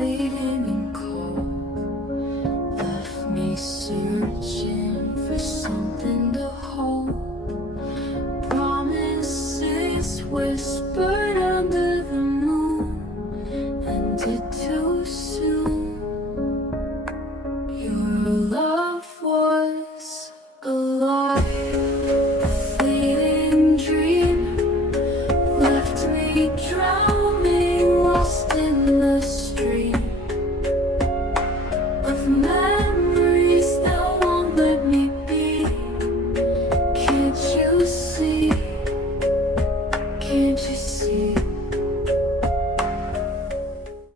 fleeting and cold, left me searching for something to hold. Promises whispered under the moon, ended too soon. Your love was alive, a fleeting dream left me drowning, lost in the stream of memories that won't let me be. Can't you see? Can't you see?